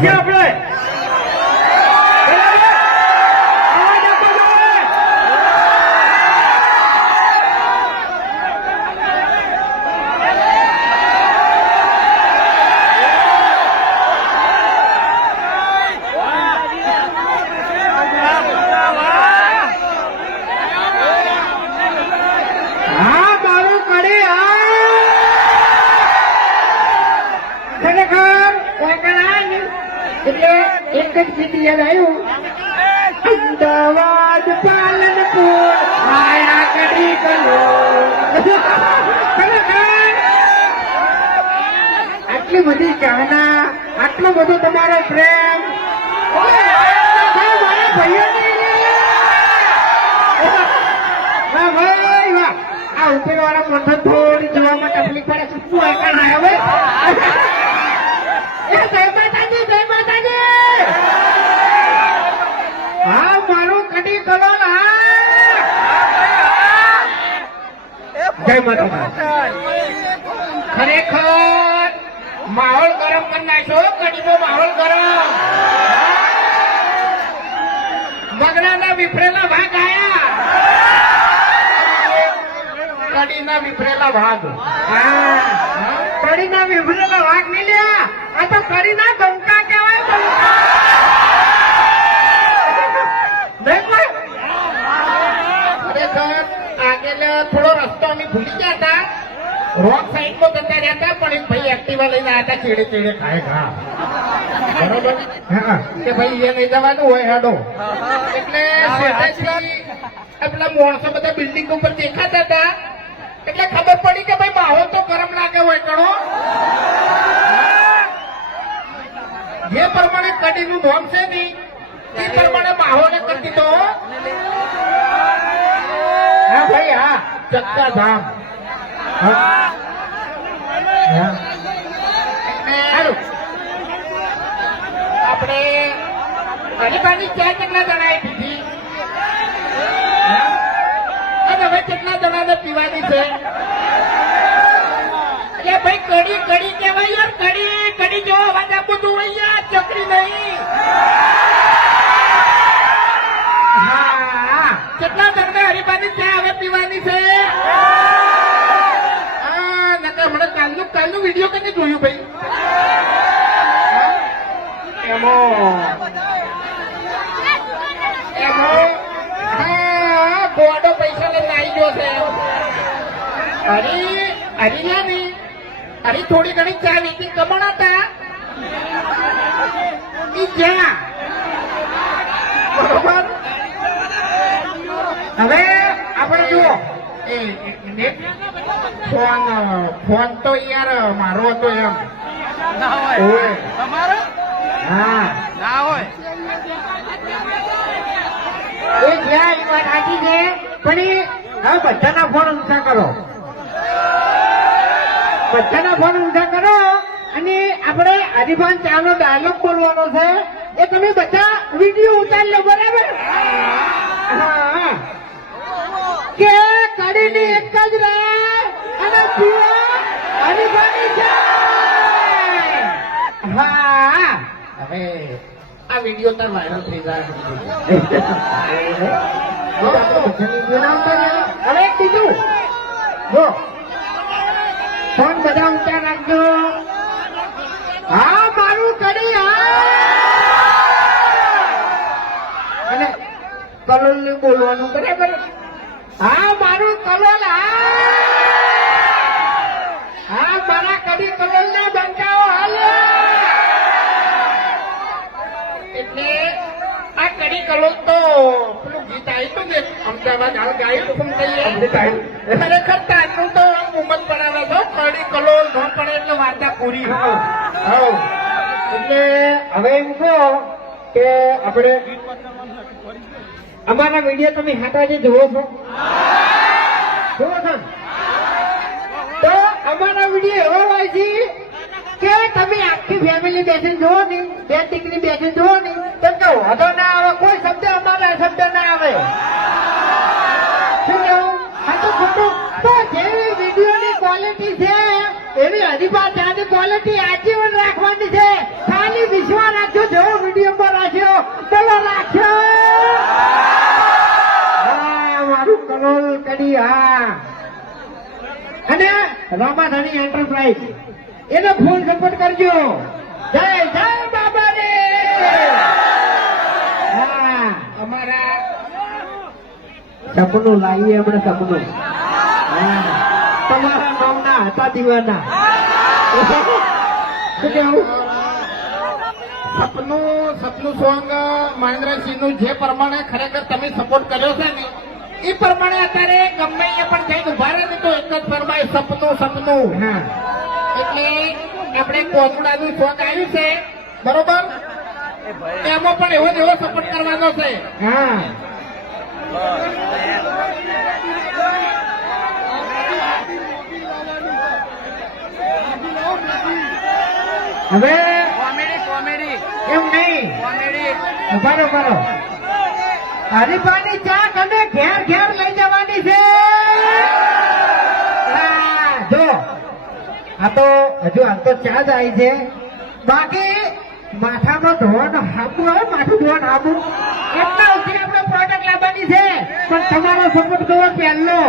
છે આપણે એક જ ગીત યાદ આવ્યું અમદાવાદ પાલનપુર આયા કડી ગયો આટલી બધી ચાહના આટલો બધો તમારો પ્રેમ મારા ભાઈઓને વાહ ભાઈ વાહ આ ઉપર વાળા મોઢો થોડી જોવામાં તકલીફ પડે શું એકણ આવ્યો એ સાહેબ માતાજી જય માતાજી હા મારું કડી કલોલ હા જય માતાજી ખરેખર માહોલ ગરમ કરી નાખ્યો કડીનો માહોલ ગરમ મગનાના વિફરેલા ભાગ આયા કડીના વિફરેલા ભાગ કડીના વિફરેલા ભાગ નહીં લ્યા આ તો કડીના બંકા કહેવાય બંકા ખરેખર આગળ થોડો રસ્તો અમે ભૂલી ગયા હતા રોડ સાઈડ માં જતા રહ્યા હતા પણ એક ભાઈ એક્ટિવા લઈને આવ્યા હતા ચેડે ચેડે ખાય ઘા બરોબર હા કે ભાઈ એ લઈ જવાનું હોય હેડો એટલે પેલા માણસો બધા બિલ્ડિંગ ઉપર દેખાતા હતા એટલે ખબર પડી કે ભાઈ માહોલ તો ગરમ લાગે હોય ઘણો જે પ્રમાણે કડીનું નોમ છે ને એ પ્રમાણે માહોલ કરી દીધો હા ભાઈ હા ચક્કા ધામ આપણે હરીફાની ચા કેટલા જણાએ પીધી અને હવે કેટલા જણાને પીવાની છે એટલે ભાઈ કડી કડી કહેવાય યાર કડી કડી જેવો અવાજ આપો તું અહીંયા ચકરી નહીં હા કેટલા જણને હરીફાની ચા હવે પીવાની છે હમણાં કાલનું વિડીયો કઈ જોયું ભાઈ હા ગોડો પૈસા લઈને આવી ગયો છે અરે થોડી ઘણી ચા વેચી કમાણા હતા જ્યાં બરોબર હવે આપણે જુઓ ફોન તો યાર મારો હતો એમ હા ના હોય એ જ્યાં એ વાત સાચી છે પણ હવે બધાના ફોન ઊંચા કરો બધાના ફોન ઊંચા કરો અને આપણે હરીફાન ચાનો ડાયલોગ બોલવાનો છે એ તમે બધા વિડીયો ઉતારી લો બરાબર હા કે કડીની એક જ રહે અને પીવા હરીફાની જાય હા હવે આ વિડીયો તાર વાયરલ થઈ જાય હવે બીજું જો ફોન બધા ઊંચા રાખજો હા મારું કડી અને કલોલ ને બોલવાનું બરાબર હા મારું કલોલ હા મારા કડી કલોલ ને બંકાઓ હાલે એટલે આ કડી કલોલ તો પેલું ગીત આવ્યું ને અમદાવાદ હાલ ગાયું હું કહીએ ખરેખર તારનું તો ઉમદ પડાવે છો કડી કલોલ ન પડે એટલે વાર્તા પૂરી હોય એટલે હવે એમ કહો કે આપણે અમારા વિડીયો તમે હાટાજે જુઓ છો જુઓ છો તો અમારા વિડીયો એવો હોય છે કે તમે આખી ફેમિલી બેસીને જુઓ ને બે દીકરી બેસીને જુઓ ને તો વાંધો ના આવે કોઈ શબ્દ અમારા શબ્દ ના આવે શું કેવું આ તો ખોટું તો જેવી વિડીયોની ક્વોલિટી છે એવી હરીફા ચાની ક્વોલિટી આજીવન રાખવાની છે ખાલી વિશ્વાસ રાખજો રામાધણી એન્ટરપ્રાઇઝ એને ફૂલ સપોર્ટ કરજો. જય જય બાબાને. હા અમારા સપનું લાવીએ આપણે સપનું. હા તમારા નામના હતા દીવાના. શું કેવું? સપનું સોંગ મહેન્દ્રસિંહ નું જે પ્રમાણે ખરેખર તમે સપોર્ટ કર્યો છે ને એ પ્રમાણે અત્યારે ગમે એ પણ જઈને ઉભા રહે ને તો એક જ ફરમાય સપનું સપનું. હા એટલે આપણે કોથળાનું સોંગ આવ્યું છે બરોબર, એમાં પણ એવો જ એવો સપોર્ટ કરવાનો છે. હા હવે એમ નહીં ઉભારો કરો. હરીફાની ચા તમે ઘેર ઘેર લઈ જવાની છે. હા, જો આ તો હજુ હાલ તો ચા જ આવી છે. બાકી માથામાં ધોવાનું હાબુ આવે, માથું ધોવાનું હાબુ એટલા સુધી આપણે પ્રોડક્ટ લાવવાની છે. પણ તમારો સપોર્ટ જોવો પહેલો,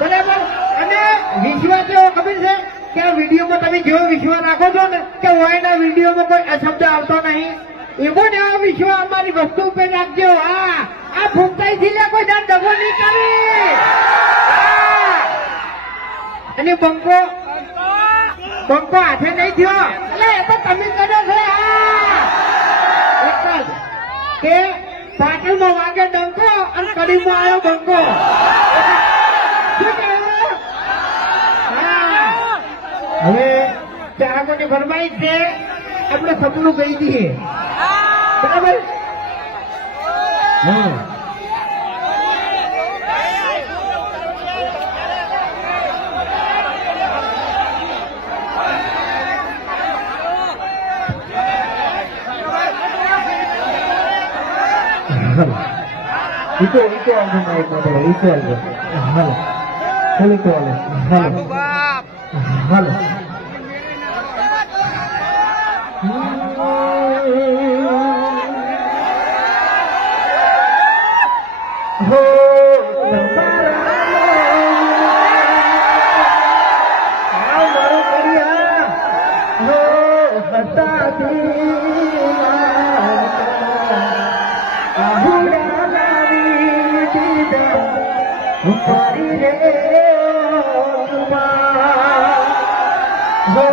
બરાબર? અને વિશ્વાસ જેવો ખબર છે કે આ વિડીયોમાં તમે જેવો વિશ્વાસ રાખો છો ને કે ઓયના વિડીયોમાં કોઈ અશબ્દ આવતો નહીં, એવો ને એવો વિશ્વાસ અમારી વસ્તુ ઉપર રાખજો. હા આ ફૂમતાઈ થી લે કોઈ જાત દગો નહીં કરી. અને બંકો હાથે નહીં થયો એટલે એ તો તમે કર્યો છે. એક જ કે પાટણમાં વાગે ડંકો અને કડીમાં આવ્યો બંકો. શું કહેવું? હા હવે ચાકોની ફરમાઈશ છે, આપણે સપનું કહી દઈએ, બરાબર? હા ઈકો આવજો માઇક માં, ઈકો આવજો. હાલો ફૂલ ઈકો આવે. હાલો હાલો હો મારું કરિયા હો હતા ઉપાડી રે હો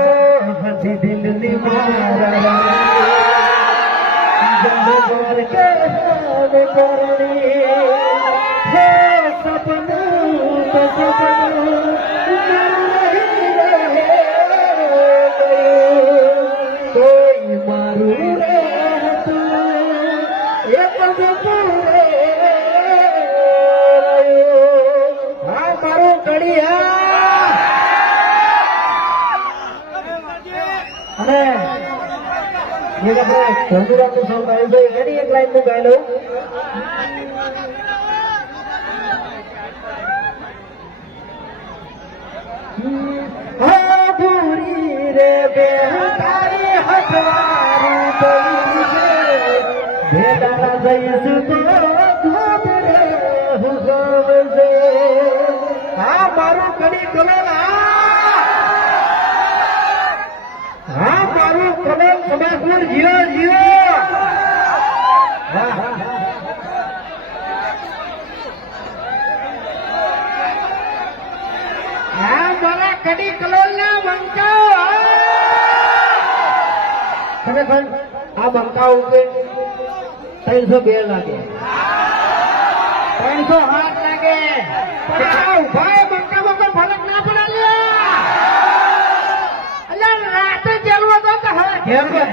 હજી દિલની મારા જંગલ કે સામે કરણી હે સપનું તો સપનું કોઈ મારું રે હતું એ પણ મારું કડિયા. અને જે આપણે ધંધુરાનું સોંગ ગાયું છે એની એક લાઈન હું ગાઈ લઉં. ભૂરી રે બે તારી હઠવારી પડી છે ભેડાના જઈશું તો ધોધ રે હું ગમશે. હા મારું કડી કલર. હા મારું કલર સમાજપુર જીવો જીવો. હા મારા કડી કલોલ ના બંકાઓ. ખરેખર આ બંકાઓ ઉપર 302 લાગે, 308 લાગે. ભાઈ બંકામાં કોઈ ફરક ના પડે. એટલે રાતે જેલવો તો હવે ઘેર ગયે.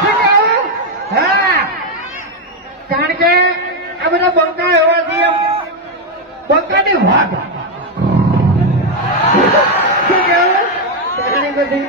શું કહેવું? હા કારણ કે આ બધા બંકા એવા છે, બંકાની વાત. શું કહેવું? બધી